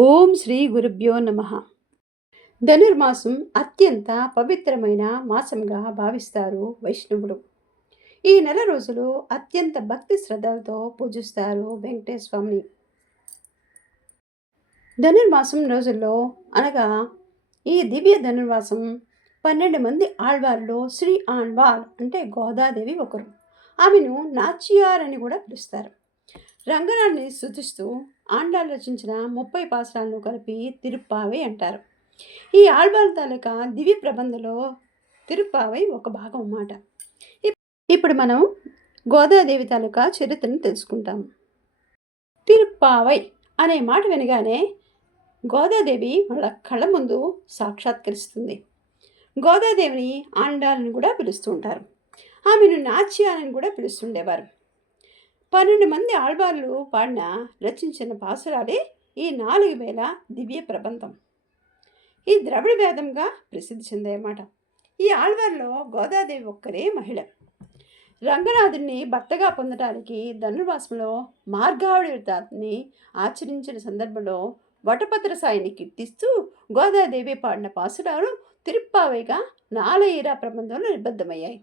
ఓం శ్రీ గురుభ్యో నమః. ధనుర్మాసం అత్యంత పవిత్రమైన మాసంగా భావిస్తారు వైష్ణవులు. ఈ నెల రోజులు అత్యంత భక్తి శ్రద్ధలతో పూజిస్తారు వెంకటేశ్వర స్వామిని. ధనుర్మాసం రోజుల్లో అనగా ఈ దివ్య ధనుర్మాసం 12 మంది ఆళ్వార్లో శ్రీ ఆళ్వార్ అంటే గోదాదేవి ఒకరు. ఆమెను నాచియార్ అని కూడా పిలుస్తారు. రంగనాథుని స్తుతిస్తూ ఆండాళ్ళు రచించిన 30 పాసురాలను కలిపి తిరుప్పావై అంటారు. ఈ ఆళ్వార్ తాలూకా దివ్య ప్రబంధంలో తిరుప్పావై ఒక భాగం అన్నమాట. ఇప్పుడు మనం గోదాదేవి తాలూకా చరిత్రను తెలుసుకుంటాం. తిరుప్పావై అనే మాట వినగానే గోదాదేవి వాళ్ళ కళ్ళ ముందు సాక్షాత్కరిస్తుంది. గోదాదేవిని ఆండాలని కూడా పిలుస్తూ ఉంటారు. ఆమెను నాచ్యాలని కూడా పిలుస్తుండేవారు. 12 మంది ఆళ్వార్లు పాడిన రచించిన పాసురాలే ఈ 4000 దివ్య ప్రబంధం. ఈ ద్రవిడ వేదంగా ప్రసిద్ధి చెందాయన్నమాట. ఈ ఆళ్వార్లో గోదాదేవి ఒక్కరే మహిళ. రంగనాథుడిని భర్తగా పొందడానికి ధనుర్మాసంలో మార్గావళి వ్రతాన్ని ఆచరించిన సందర్భంలో వటపత్ర సాయిని కీర్తిస్తూ గోదాదేవి పాడిన పాసురాలు తిరుప్పావైగా 4000 ప్రబంధంలో నిబద్ధమయ్యాయి.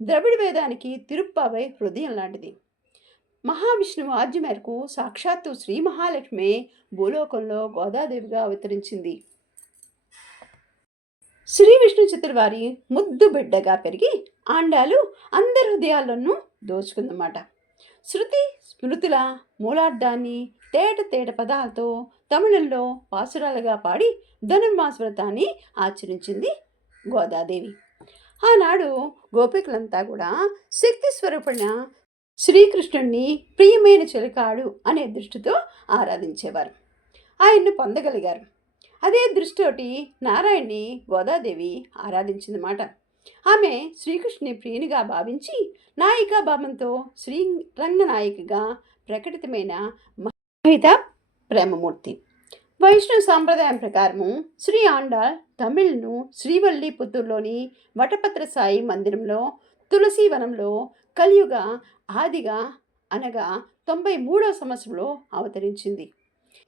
ద్రవిడ వేదానికి తిరుప్పావై హృదయం లాంటిది. మహావిష్ణువు ఆజ్ఞ మేరకు సాక్షాత్తు శ్రీ మహాలక్ష్మి భూలోకంలో గోదాదేవిగా అవతరించింది. శ్రీ విష్ణు చిత్రవారి ముద్దు బిడ్డగా పెరిగి ఆండాలు అందరి హృదయాలను దోచుకుందన్నమాట. శృతి స్మృతుల మూలార్థాన్ని తేట పదాలతో తమిళంలో పాసురాలుగా పాడి ధనుర్మాస వ్రతాన్ని ఆచరించింది గోదాదేవి. ఆనాడు గోపికలంతా కూడా శక్తి స్వరూపణ శ్రీకృష్ణుణ్ణి ప్రియమైన చిలకాడు అనే దృష్టితో ఆరాధించేవారు. ఆయన్ను పొందగలిగారు. అదే దృష్టితోటి నారాయణ్ణి గోదాదేవి ఆరాధించిందన్నమాట. ఆమె శ్రీకృష్ణుని ప్రియునిగా భావించి నాయికా భావంతో శ్రీరంగనాయికగా ప్రకటితమైన మహిత ప్రేమమూర్తి. వైష్ణవ సాంప్రదాయం ప్రకారము శ్రీ ఆండాళ్ తమిళ్ను శ్రీవల్లిపుత్తూరులోని వటపత్ర సాయి మందిరంలో తులసీవనంలో కలియుగ ఆదిగా అనగా 93వ సంవత్సరంలో అవతరించింది.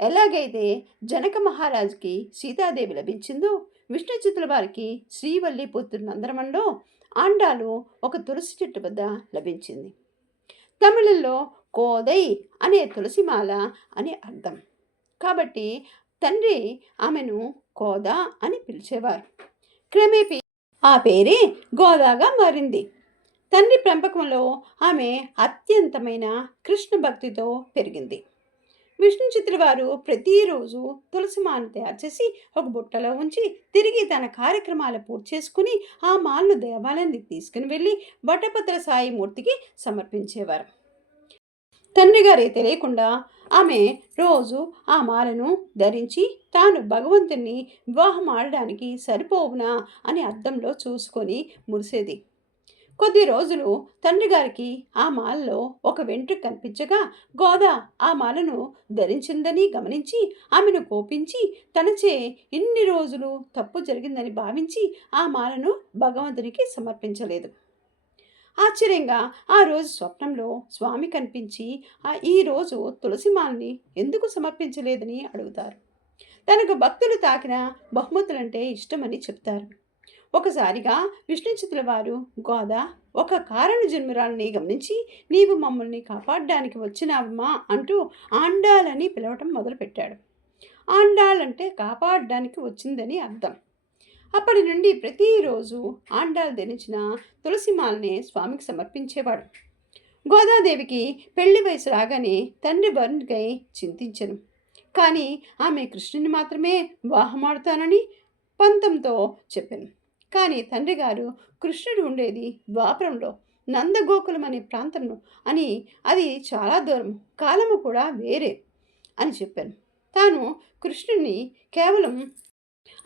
ఎలాగైతే జనక మహారాజుకి సీతాదేవి లభించిందో విష్ణు చిత్తుల వారికి శ్రీవల్లిపుత్తూరు నందనవనంలో ఆండాలు ఒక తులసి చెట్టు వద్ద లభించింది. తమిళంలో కోదై అనే తులసిమాల అని అర్థం కాబట్టి తండ్రి ఆమెను కోదా అని పిలిచేవారు. క్రమేపీ ఆ పేరే గోదాగా మారింది. తండ్రి పెంపకంలో ఆమె అత్యంతమైన కృష్ణ భక్తితో పెరిగింది. విష్ణు చిత్రవారు ప్రతిరోజు తులసిమాలను తయారు చేసి ఒక బుట్టలో ఉంచి తిరిగి తన కార్యక్రమాలు పూర్తి చేసుకుని ఆ మాలను దేవాలయానికి తీసుకుని వెళ్ళి వటపత్ర సాయి మూర్తికి సమర్పించేవారు. తండ్రి గారి తెలియకుండా ఆమె రోజు ఆ మాలను ధరించి తాను భగవంతుని వివాహం ఆడడానికి సరిపోవునా అని అద్దంలో చూసుకొని మురిసేది. కొద్ది రోజులు తండ్రి గారికి ఆ మాలలో ఒక వెంట్రుక కనిపించగా గోదా ఆ మాలను ధరించిందని గమనించి ఆమెను కోపించి తనచే ఇన్ని రోజులు తప్పు జరిగిందని భావించి ఆ మాలను భగవంతునికి సమర్పించలేదు. ఆశ్చర్యంగా ఆ రోజు స్వప్నంలో స్వామి కనిపించి ఈరోజు తులసిమాలని ఎందుకు సమర్పించలేదని అడుగుతారు. తనకు భక్తులు తాకిన బహుమతులంటే ఇష్టమని చెప్తారు. ఒకసారిగా విష్ణు చిత్తుల వారు గోదా ఒక కారణ జన్మరాలని గమనించి నీవు మమ్మల్ని కాపాడడానికి వచ్చినావమ్మా అంటూ ఆండాలని పిలవటం మొదలుపెట్టాడు. ఆండాలంటే కాపాడడానికి వచ్చిందని అర్థం. అప్పటి నుండి ప్రతిరోజు ఆండాలు ధరించిన తులసిమాలనే స్వామికి సమర్పించేవాడు. గోదాదేవికి పెళ్లి వయసు రాగానే తండ్రి వరుణికై చింతించను. కానీ ఆమె కృష్ణుని మాత్రమే వివాహమాడుతానని పంతంతో చెప్పాను. కానీ తండ్రి గారు కృష్ణుడు ఉండేది ద్వాపరంలో నందగోకులం అనే ప్రాంతంలో అని, అది చాలా దూరం, కాలము కూడా వేరే అని చెప్పాను. తాను కృష్ణుని కేవలం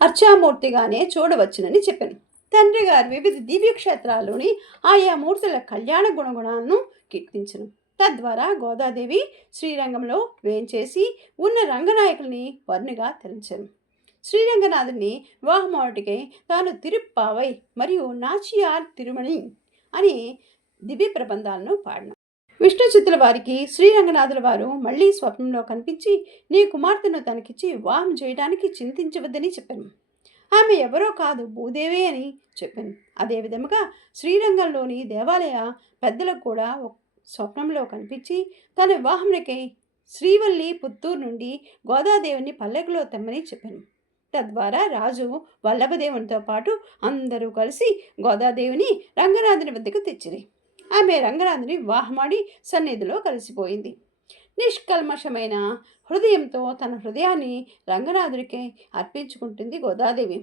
అర్చామూర్తిగానే చూడవచ్చునని చెప్పాను. తండ్రి గారు వివిధ దివ్యక్షేత్రాల్లోని ఆయా మూర్తుల కళ్యాణ గుణగుణాలను కీర్తించను. తద్వారా గోదాదేవి శ్రీరంగంలో వేంచేసి ఉన్న రంగనాయకుల్ని వర్ణిగా తరించను. శ్రీరంగనాథుని వివాహమాటికై తాను తిరుప్పావై మరియు నాచియార్ తిరుమణి అని దివ్య ప్రబంధాలను పాడిన. విష్ణు చిత్తుల వారికి శ్రీరంగనాథుల వారు మళ్ళీ స్వప్నంలో కనిపించి నీ కుమార్తెను తనకిచ్చి వివాహం చేయడానికి చింతించవద్దని చెప్పాను. ఆమె ఎవరో కాదు, భూదేవే అని చెప్పాను. అదే విధముగా శ్రీరంగంలోని దేవాలయ పెద్దలకు కూడా స్వప్నంలో కనిపించి తన వివాహమునకై శ్రీవల్లి పుత్తూరు నుండి గోదాదేవిని పల్లెకులో తెమ్మని చెప్పాను. తద్వారా రాజు వల్లభదేవునితో పాటు అందరూ కలిసి గోదాదేవిని రంగనాథుని వద్దకు తెచ్చిరి. ఆమె రంగనాథుని వివాహమాడి సన్నిధిలో కలిసిపోయింది. నిష్కల్మషమైన హృదయంతో తన హృదయాన్ని రంగనాథుడికి అర్పించుకుంటుంది గోదాదేవి.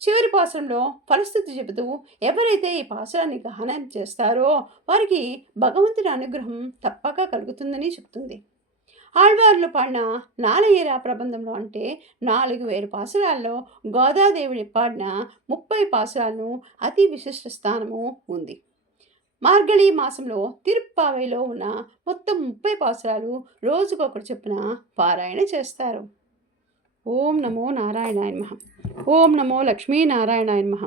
చివరి పాసురంలో పరిస్థితి చెబుతూ ఎవరైతే ఈ పాసురాన్ని గహనం చేస్తారో వారికి భగవంతుని అనుగ్రహం తప్పక కలుగుతుందని చెబుతుంది. ఆళ్వార్లు పాడిన నాలయేరా ప్రబంధంలో అంటే 4000 పాసురాల్లో గోదాదేవిని పాడిన 30 పాసురాలను అతి విశిష్ట స్థానము ఉంది. మార్గళి మాసంలో తిరుప్పావైలో ఉన్న మొత్తం 30 పాసురాలు రోజుకొకటి చొప్పున పారాయణ చేస్తారు. ఓం నమో నారాయణాయ నమః. ఓం నమో లక్ష్మీనారాయణాయ నమః.